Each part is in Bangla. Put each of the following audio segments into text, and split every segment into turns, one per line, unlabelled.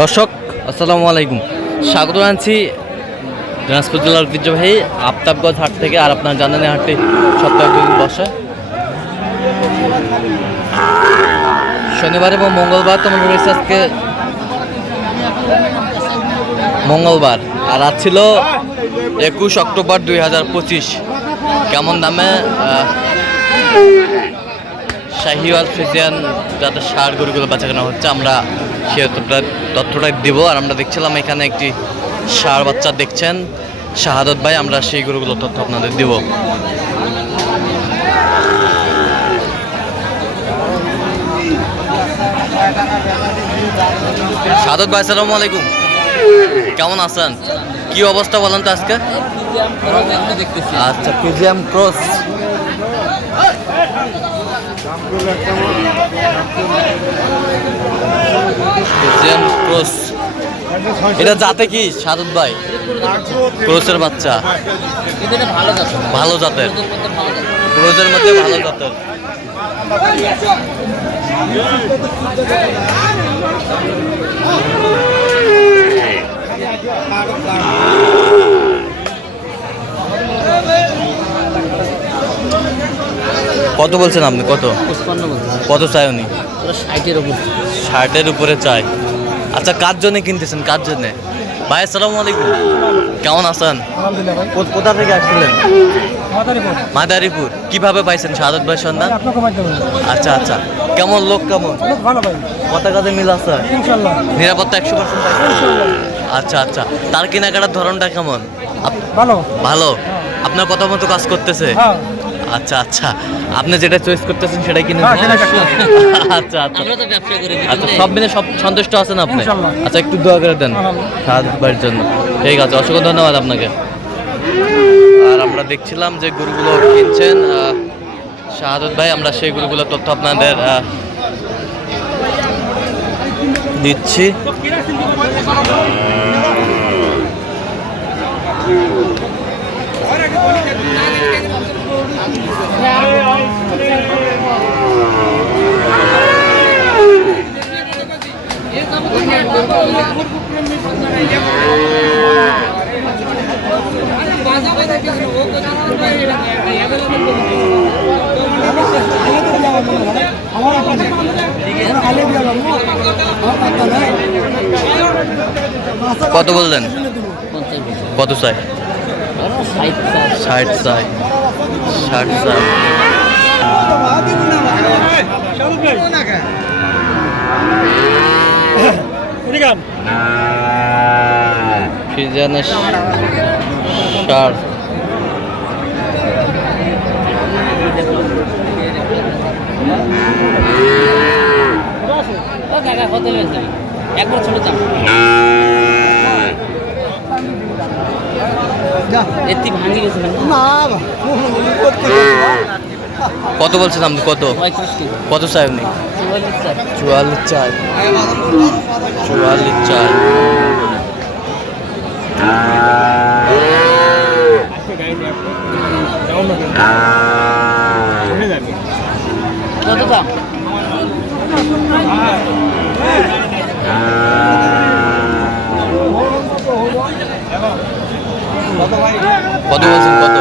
দর্শক, আসসালামু আলাইকুম। স্বাগত জানাচ্ছি দিনাজপুর জেলার ঐতিহ্যবাহী আফতাবগঞ্জ হাট থেকে আর আপনার জানেন হাটটি সপ্তাহে দুদিন বসে। শনিবার এবং মঙ্গলবার তোমার রয়েছে আজকে মঙ্গলবার। আর আজ ছিল একুশ অক্টোবর দুই হাজার পঁচিশ। কেমন দামে শাহিওয়াল ফ্রিজিয়ান যাতে সার গরুগুলো বেচা কেনা হচ্ছে, আমরা সে তথ্যটা দিব। আর আমরা দেখছিলাম এখানে একটি সার বাচ্চা দেখছেন। শাহাদত ভাই, আমরা সেই গরুগুলো তথ্য আপনাদের দিব। শাহাদত ভাই, আসসালামু আলাইকুম। কেমন আছেন? কি অবস্থা বলেন তো আজকে? আচ্ছা পিজিএম ক্রস ক্রস। এটা জাতে কি? সাদত ভাই। ক্রসের বাচ্চা।
ভালো
জাতের। ক্রোসের মধ্যে ভালো জাতের। কত বলছেন আপনি? কত? কত চাই উনি?
ষাটের
উপরে। চাই আচ্ছা কার জন্য কিনতেছেন? কার জন্য? ভাই আসসালামু আলাইকুম। কেমন আছেন? কোথা থেকে আসছিলেন?
মাদারীপুর।
কীভাবে পাইছেন? শাহাদত ভাই সন্ধান? আচ্ছা আচ্ছা। কেমন লোক কেমন? কথা কাজে মিল আছে? নিরাপত্তা একশো পার্সেন্ট আচ্ছা আচ্ছা। তার কেনাকাটার ধরনটা কেমন?
ভালো।
ভালো? আপনার কথা মতো কাজ করতেছে?
হ্যাঁ।
আচ্ছা আচ্ছা। আপনি যেটা চয়েস করতেছেন সেটাই কিনে
হ্যাঁ।
আচ্ছা আচ্ছা।
তো
আচ্ছা সব মিলে সব সন্তুষ্ট আছেন আপনি? আচ্ছা একটু দোয়া করে দেন। সাহায্য জন্য। ঠিক আছে অসংখ্য ধন্যবাদ আপনাকে। আর আমরা দেখছিলাম যে গরুগুলো কিনছেন শাহাদত ভাই আমরা সেই গরুগুলো তথ্য আপনাদের আহ, দিচ্ছি। কত বললেন? কত চাই?
ষাট চাষ
ষাট চাই। ষাট চাই। ফিজানের সার।
কত একবার ছোট দাম ভাই
কত? কত চাই আপনি?
চুয়াল্লিশ চার
চুয়াল্লিশ চাই।
কত
বলছেন? কত?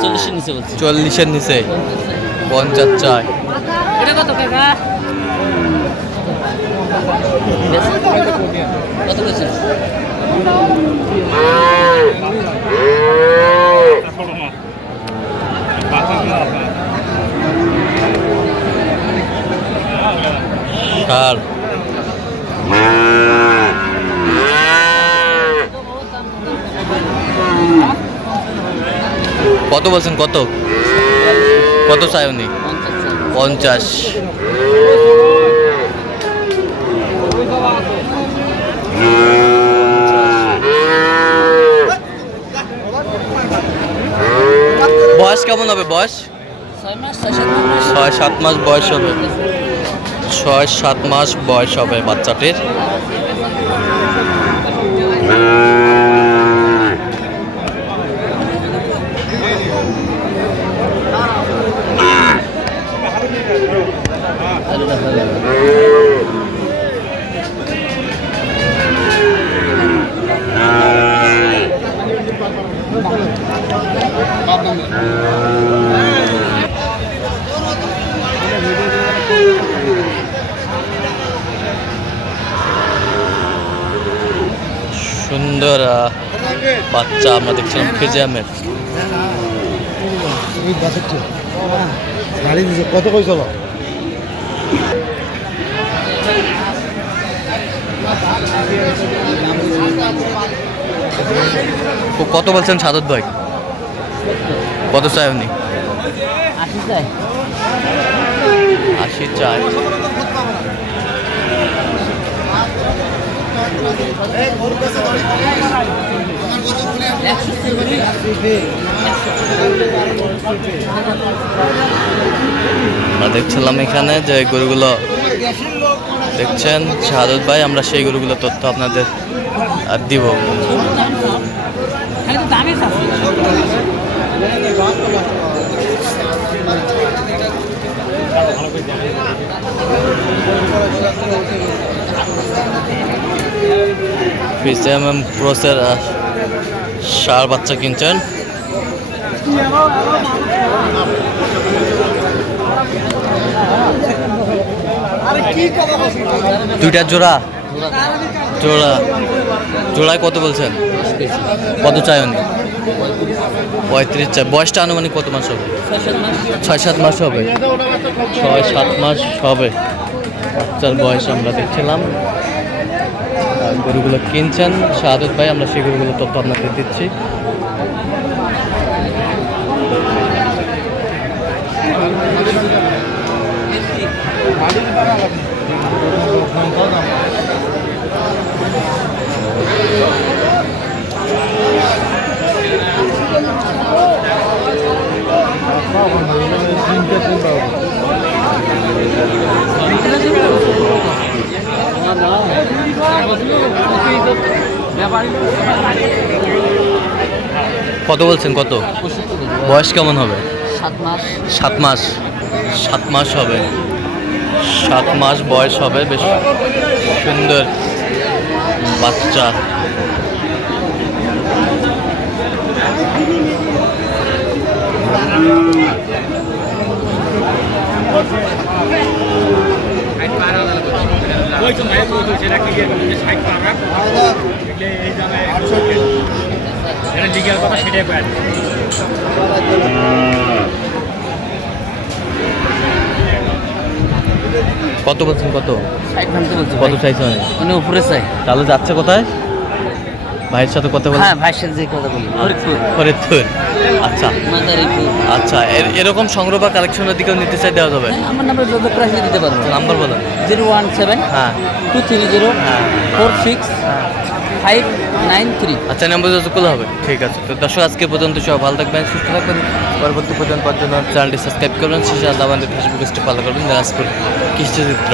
চল্লিশের নিচে বলছি
চল্লিশের নিচে। পঞ্চাশ চাই
এটা কত কাকা কত বলছেন?
সার কত বলছেন? কত? কত চাই উনি?
পঞ্চাশ চার
পঞ্চাশ বয়স কেমন হবে বয়স?
ছয় সাত মাস
বয়স হবে। ছয় সাত মাস বয়স হবে বাচ্চাটির। সুন্দর বাচ্চা আমরা দেখছিলাম
গাড়ি দিছে কত কই
ও কত বলছেন সাদত ভাই? কত চাই উনি?
আশি চাই
আশি চাই আমরা দেখছিলাম এখানে যে গরুগুলো দেখছেন, শাহাদত ভাই, আমরা সেই গরুগুলো তথ্য আপনাদের আর দিব।
খালি তো দামই চাচ্ছি
পিসিএমএম প্রসের সার বাচ্চা কিনছেন। দুইটা জোড়া? জোড়া। জোড়ায় কত বলছেন? কত চাই উনি? পঁয়ত্রিশ চাই। বয়সটা আনুমানিক কত মাস হবে?
ছয় সাত মাস
হবে। ছয় সাত মাস হবে। বাচ্চার বয়স আমরা দেখছিলাম। গরুগুলো কিনছেন শাহাদত ভাই আমরা সেই গরুগুলো তথ্য আপনাকে দিচ্ছি। কত বলছেন কত? বয়স কেমন হবে?
সাত মাস।
সাত মাস। সাত মাস হবে। সাত মাস বয়স হবে বেশ সুন্দর বাচ্চা। বলছেন কত?
ষাট ভাঙতে বলছি
কত চাইছে অনেক
মানে উপরে চাই।
তাহলে যাচ্ছে কোথায়? ভাইয়ের সাথে কথা বল?
হ্যাঁ ভাইয়ের সাথে কথা বলি। ফরিদপুর।
ফরিদপুর। আচ্ছা। আচ্ছা এরকম সংগ্রহ বা কালেকশনের দিকেও নিতে চাই দেওয়া যাবে?
হ্যাঁ, আমার নাম্বার যত প্রাইসে দিতে পারব।
নাম্বার বলেন।
জিরো ওয়ান সেভেন
হ্যাঁ।
টু থ্রি জিরো
হ্যাঁ।
Four six five nine three
আচ্ছা নাম্বার যত করলে হবে। ঠিক আছে। তো দর্শক, আজকে পর্যন্ত সব ভালো থাকবেন, সুস্থ থাকবেন। পরবর্তী পর্যন্ত চ্যানেলটি সাবস্ক্রাইব করবেন শেষে দাবান ফেসবুক পেজটি ফলো করবেন। দিনাজপুর কৃষ্ণচিত্র